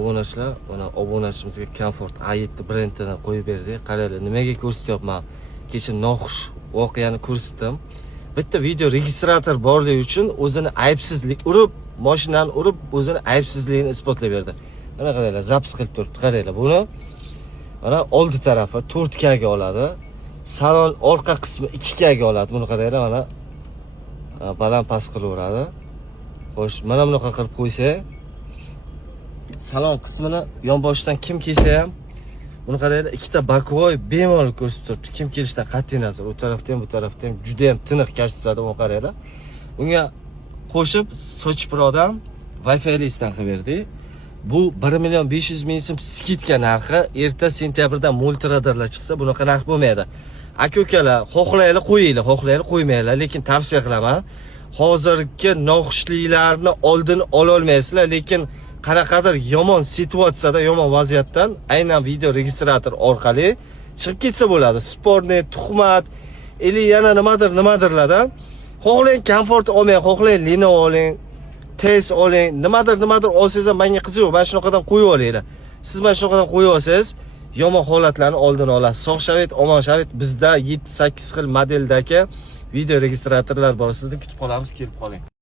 Obunachilar, mana obunachimizga Comfort A7 brendini qo'yib berdik. Qaranglar, nimaga ko'rsatyapman? Kecha noxush voqeani ko'rsatdim. Bitta video registrator borligi uchun o'zini aybsizlik urib, mashinani urib, o'zini aybsizligini isbotlab berdi. Mana qaranglar, zapis qilib turibdi. Qaranglar, buni mana oldi tarafi 4K ga oladi. Salon orqa qismi 2K ga oladi. Buni qaranglar, mana baland past qilaveradi. Xo'sh, mana bunaqa qilib qo'ysa, salon qismini yonboshdan kim kelsa ham buni qaranglar, ikkita bokovoy bemalol ko'rsatib turibdi. Kim kelishidan qat'iy nazar, u tarafda ham bu tarafda ham juda ham tiniq ko'rsatadi. Buni qaranglar. Unga qo'shib Sochi Pro'dan Wi-Fi listdan qilib berdik. Bu 1.500.000 so'm skidka narxi. Erta sentyabrda multiradarlar chiqsa bunaqa narx bo'lmaydi. Aka-ukalar, xohlaylar qo'yinglar, xohlaylar qo'ymanglar, lekin tavsiya qilaman. Hozirgi noxushliklarni oldini ola olmaysizlar, lekin qanaqadir yomon situatsiyada, yomon vaziyatdan aynan video registrator orqali chiqib ketsa bo'ladi. Sportni, tuhmat, yana nimadirlardan xohlang Comfort olmang, xohlang Lenovo oling, Tez oling, nimadir olsangiz ham menga qiziq yo'q. Men shunaqadan qo'yib olaylar. Siz mana shunaqadan qo'yib olsangiz, yomon holatlarni oldini olasiz. Sog' shavit, omon shavit. Bizda 7-8 xil modeldagi video registratorlar bor. Sizni kutib qolamiz, kelib qoling.